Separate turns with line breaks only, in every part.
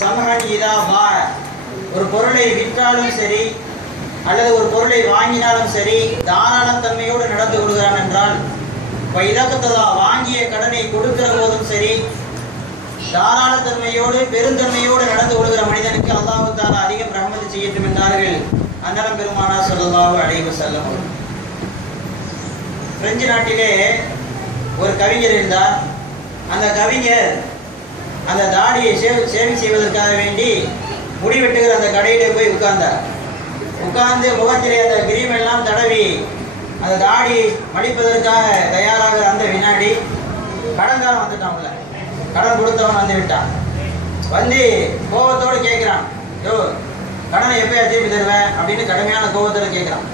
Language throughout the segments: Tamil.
சமஹன் இதா பா ஒரு பொருளை விற்றாலும் சரி அல்லது ஒரு பொருளை வாங்கினாலும் சரி தாராளத்தன்மையோடு நடந்து கொள்கிறான் என்றால் இதக்கத்ததா வாங்கிய கடனை கொடுக்கிற போதும் சரி தாராளத்தன்மையோடு பெருந்தன்மையோடு நடந்து கொள்கிற மனிதனுக்கு அல்லாஹு தாலா அதிகம் ரஹமத்து செய்யட்டும் என்றார்கள். அன்னலம் பெருமானா சொல்லல்லாஹு அழைவு வஸல்லம். பிரெஞ்சு நாட்டிலே ஒரு கவிஞர் இருந்தார். அந்த கவிஞர் அந்த தாடியை சேவ் சேவை செய்வதற்காக வேண்டி முடி வெட்டுகிற அந்த கடையிலே போய் உட்கார்ந்தார். உட்கார்ந்து முகத்திலே அந்த கிரீமெல்லாம் தடவி அந்த தாடி மடிப்பதற்காக தயாராகிற அந்த வினாடி கடன்காரன் வந்துட்டான் உள்ள. கடன் கொடுத்தவன் வந்து விட்டான். வந்து கோபத்தோடு கேட்குறான் யோ கடனை எப்பயா திருப்பி தருவேன்? அப்படின்னு கடுமையான கோபத்தோடு கேட்குறான்.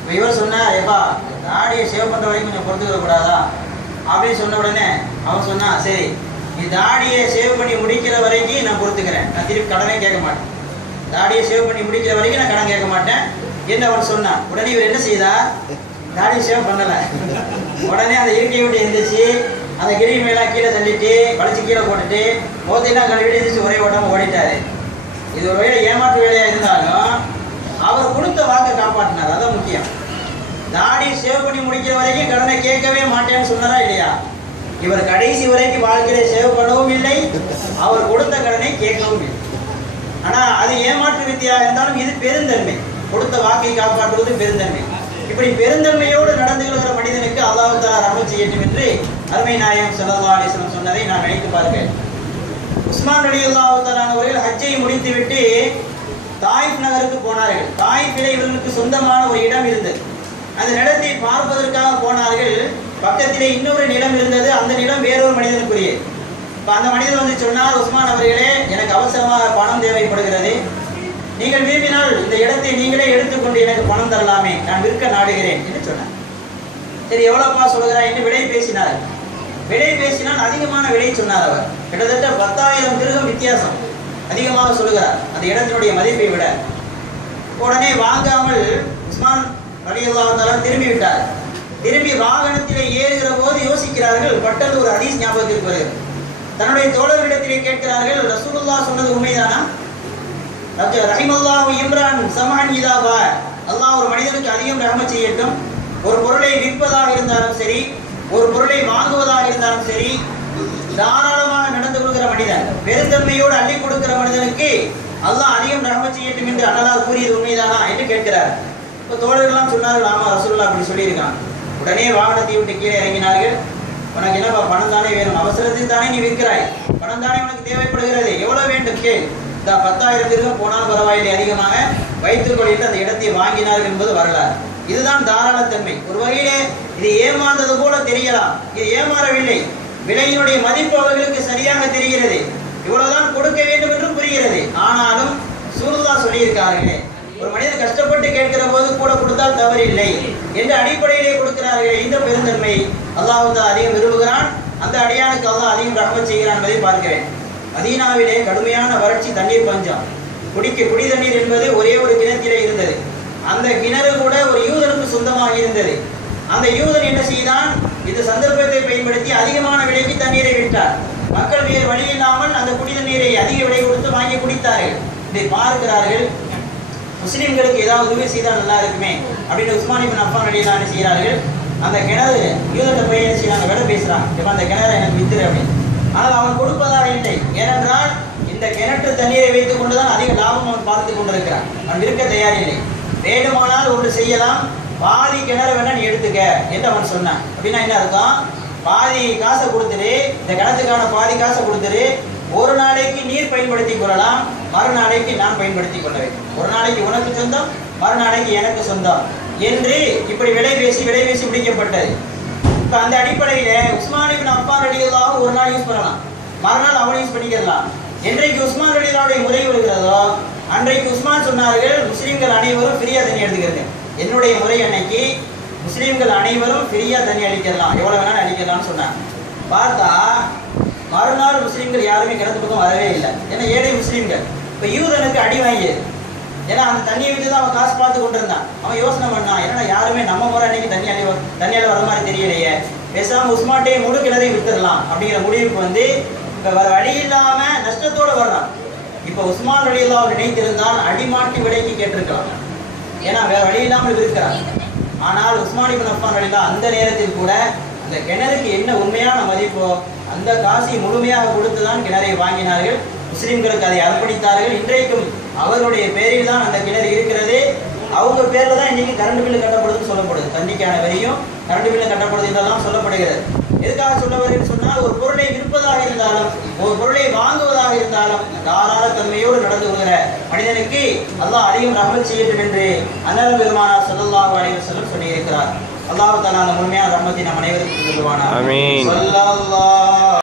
இப்போ இவர் சொன்னார் எப்பா தாடியை சேவ் பண்ணுற வரைக்கும் கொஞ்சம் பொறுத்துக்கிற கூடாதா? அப்படின்னு சொன்ன உடனே அவன் சொன்னான் சரி நீ தாடியை சேவ் பண்ணி முடிக்கிற வரைக்கும் நான் பொறுத்துக்கிறேன். நான் திருப்பி கடனே கேட்க மாட்டேன். தாடியை சேவ் பண்ணி முடிக்கிற வரைக்கும் நான் கடன் கேட்க மாட்டேன். என்று அவன் சொன்னான்? உடனே இவர் என்ன செய்தார்? தாடியை சேவ் பண்ணலை. உடனே அந்த இயற்கை விட்டு எழுந்திரிச்சு அந்த கிரி மேலே கீழே தள்ளிட்டு வளைச்சு கீழே போட்டுட்டு மோத்தையெல்லாம் கழுவிட்டு எழுந்திரிச்சு ஒரே ஓட்டாம ஓடிட்டாரு. இது ஒரு வேலை ஏமாற்று வேலையாக இருந்தாலும் அவர் கொடுத்த வாக்கை காப்பாற்றினார் அதான் முக்கியம். தாடி சேவ் பண்ணி முடிக்கிற வரைக்கும் கடனை கேட்கவே மாட்டேன்னு சொன்னாரா இல்லையா? இவர் கடைசி வரைக்கும் வாழ்க்கையை சேவ் பண்ணவும் இல்லை அவர் கொடுத்த கடனை கேட்கவும் இல்லை. ஆனா அது ஏமாற்று வித்தியாக இருந்தாலும் இது பெருந்தன்மை. கொடுத்த வாக்கை காப்பாற்றுவது பெருந்தன்மை. இப்படி பெருந்தன்மையோடு நடந்து கொள்கிற மனிதனுக்கு அல்லாஹு தாலா ரஹமத் செய்யட்டும் என்று அருமை நாயகம் ஸல்லல்லாஹு அலிஸ்லம் சொன்னதை நான் நினைத்து பார்க்கிறேன் உஸ்மான் ரலியல்லாஹு தஆலா அவர்கள் ஹஜ்ஜை முடித்துவிட்டு தாயிப் நகருக்கு போனார்கள். தாயிப்பிலே இவர்களுக்கு சொந்தமான ஒரு இடம் இருந்தது. அந்த நிலத்தை பார்ப்பதற்காக போனார்கள். பக்கத்திலே இன்னொரு நிலம் இருந்தது. அந்த நிலம் வேறொரு மனிதனுக்குரிய. இப்போ அந்த மனிதர் வந்து சொன்னார் உஸ்மான் அவர்களே எனக்கு அவசரமாக பணம் தேவைப்படுகிறது. நீங்கள் விரும்பினால் இந்த இடத்தை நீங்களே எடுத்துக்கொண்டு எனக்கு பணம் தரலாமே. நான் விற்க நாடுகிறேன் என்று சொன்னார். சரி எவ்வளோப்பா சொல்கிறார் என்று விடை பேசினார். விடை பேசினால் அதிகமான விலை சொன்னார் அவர். கிட்டத்தட்ட பத்தாயிரம் திருகம் வித்தியாசம் அதிகமாக சொல்லுகிறார். அந்த இடத்தினுடைய மதிப்பை விட. உடனே வாங்காமல் உஸ்மான் ரலியல்லாஹு திரும்பி விட்டார் திரும்பி வாகனத்திலே ஏறுகிற போது யோசிக்கிறார்கள் பட்டது ஒரு அதீஸ் ஞாபகத்திற்கு வருகிறது. தன்னுடைய தோழர்களிடத்திலே கேட்கிறார்கள் ரசூலுல்லா சொன்னது உண்மைதானா? ரஹிமல்லாஹு இம்ரான் சமஹன் இதாபா அல்லாஹ் ஒரு மனிதனுக்கு அதிகம் ரகம செய்யட்டும். ஒரு பொருளை விற்பதாக இருந்தாலும் சரி ஒரு பொருளை வாங்குவதாக இருந்தாலும் சரி தாராளமாக நடந்து கொள்கிற மனிதன் பெருந்தன்மையோடு அள்ளி கொடுக்கிற மனிதனுக்கு அல்லாஹ் அதிகம் ரகம செய்யட்டும் என்று அண்ணலால் கூறியது உண்மைதானா என்று கேட்கிறார். இப்போ தோழர்கள்லாம் சொன்னார்கள் ஆமா ரசூல்லா அப்படி சொல்லியிருக்கான் உடனே வாகனத்தை விட்டு கீழே இறங்கினார்கள். உனக்கு என்னப்பா பணம் தானே வேணும்? அவசரத்தில் தானே நீ விற்கிறாய்? பணம் தானே உனக்கு தேவைப்படுகிறது? எவ்வளவு வேண்டும்? கேள். இந்த பத்தாயிரம் போனால் பரவாயில்லை அதிகமாக. வைத்துக் கொள்ளிட்டு அந்த இடத்தை வாங்கினார்கள் என்பது வரலாறு. இதுதான் தாராளத்தன்மை ஒரு வகையிலே இது ஏமாந்தது போல தெரியலாம். இது ஏமாறவில்லை. விலையினுடைய மதிப்பு அவர்களுக்கு சரியாக தெரிகிறது. இவ்வளவுதான் கொடுக்க வேண்டும் என்று புரிகிறது. ஆனாலும் சூருதா சொல்லியிருக்கார்களே ஒரு மனிதன் கஷ்டப்பட்டு கேட்கிற போது கூட கொடுத்தால் தவறில்லை என்ற அடிப்படையிலே கொடுக்கிறார்கள் இந்த பெருந்தன்மை. அல்லாஹ் அதிகம் விரும்புகிறான். அந்த அடியானுக்கு அல்லாஹ் அதிகம் ரஹமத் செய்கிறான் என்பதை பார்க்கிறேன். மதீனாவிலே கடுமையான வறட்சி தண்ணீர் பஞ்சம் குடிக்க குடி தண்ணீர் என்பது ஒரே ஒரு கிணத்திலே இருந்தது. அந்த கிணறு கூட ஒரு யூதனுக்கு சொந்தமாக இருந்தது. அந்த யூதன் என்ன செய்தான்? இந்த சந்தர்ப்பத்தை பயன்படுத்தி அதிகமான விலைக்கு தண்ணீரை விட்டார். மக்கள் வேறு வழி இல்லாமல் அந்த குடி தண்ணீரை அதிக விலை கொடுத்து வாங்கி குடித்தார்கள். இதை பார்க்கிறார்கள். முஸ்லீம்களுக்கு ஏதாவது உதவி செய்தால் நல்லா இருக்குமே அப்படின்னு உஸ்மானி இபின் அப்பா அலிலாம் என்ன செய்கிறார்கள். அந்த கிணறு யூதத்தை போய் என்ன செய்யறாங்க விட பேசுகிறான் இப்போ அந்த கிணறு எனக்கு வித்துரு அப்படின்னு. ஆனால் அவன் கொடுப்பதாக இல்லை. ஏனென்றால் இந்த கிணற்று தண்ணீரை வைத்துக் கொண்டுதான் அதிக லாபம் அவன் பார்த்து கொண்டிருக்கிறான். அவன் இருக்க தயாரில்லை வேண்டுமானால் ஒன்று செய்யலாம். பாதி கிணறு வேணா நீ எடுத்துக்க என்று அவன் சொன்னான். அப்படின்னா என்ன அர்த்தம்? பாதி காசை கொடுத்துரு. இந்த கிணத்துக்கான பாதி காசை கொடுத்துரு. ஒரு நாளைக்கு நீர் பயன்படுத்தி கொள்ளலாம் மறுநாளைக்கு நான் பயன்படுத்தி கொள்ள வேண்டும். ஒரு நாளைக்கு உனக்கு சொந்தம் மறுநாளைக்கு எனக்கு சொந்தம் என்று இப்படி விலை பேசி விலை பேசி முடிக்கப்பட்டது. இப்போ அந்த அடிப்படையில உஸ்மானிபின் அப்பா அப்பான் ஒரு நாள் யூஸ் பண்ணலாம். மறுநாள் அவன் யூஸ் பண்ணிக்கலாம் என்றைக்கு உஸ்மான் ரலியல்லாவுடைய முறை வருகிறதோ அன்றைக்கு உஸ்மான் சொன்னார்கள் முஸ்லீம்கள் அனைவரும் ஃப்ரீயா தண்ணி எடுத்துக்கிறது என்னுடைய முறை அன்னைக்கு முஸ்லீம்கள் அனைவரும் ஃப்ரீயா தண்ணி அடிக்கலாம். எவ்வளோ வேணாலும் அடிக்கலாம்னு சொன்னாங்க. பார்த்தா மறுநாள் முஸ்லீம்கள் யாருமே கிணத்து பக்கம் வரவே இல்லை. ஏன்னா ஏழை முஸ்லீம்கள். இப்போ யூதனுக்கு அடி வாங்கியது. ஏன்னா அந்த தண்ணியை விட்டு தான் அவன் காசு பார்த்து கொண்டு இருந்தான் அவன் யோசனை பண்ணான் ஏன்னா யாருமே நம்ம முறை அன்னைக்கு தண்ணி அடி தண்ணியால வர மாதிரி தெரியலையே. பேசாம உஸ்மான்டே முழு கிணறையும் வித்துடலாம் அப்படிங்கிற முடிவுக்கு வந்து இப்போ வர வழி இல்லாம நஷ்டத்தோட வர்றான். இப்போ உஸ்மான் ரலியல்லாஹு நினைத்திருந்தால் அடிமாட்டி விலைக்கு கேட்டிருக்கலாம் ஏன்னா வேற வழி இல்லாமல் இருக்கிறார் ஆனால் உஸ்மானி இப்னு அஃபான் அந்த நேரத்தில் கூட அந்த கிணறுக்கு என்ன உண்மை இப்போ அந்த காசை முழுமையாக கொடுத்துதான் கிணறை வாங்கினார்கள். முஸ்லிம்களுக்கு அதை அர்ப்பணித்தார்கள். இன்றைக்கும் அவர்களுடைய பேரில் தான் அந்த கிணறு இருக்கிறது. அவங்க பேர்ல தான் இன்னைக்கு கரண்ட் பில்லு கட்டப்படுதுன்னு சொல்லப்படுது. தண்ணிக்கான வரியும் கரண்ட் பில்லு கட்டப்படுது என்றெல்லாம் சொல்லப்படுகிறது. எதுக்காக சொல்ல சொன்னால் ஒரு பொருளை விற்பதாக இருந்தாலும் ஒரு பொருளை வாங்குவதாக இருந்தாலும் தாராள தன்மையோடு நடந்து கொள்கிற மனிதனுக்கு அல்லாஹ் அதிகம் ரஹமத் செய்யட்டும் என்று அன்னல் பெருமானார் ஸல்லல்லாஹு அலைஹி செல்லம் சொல்லியிருக்கிறார். அல்லாஹ் தஆலா அந்த முழுமையான ரஹமத்தை நம் அனைவருக்கும் சொல்லுவானா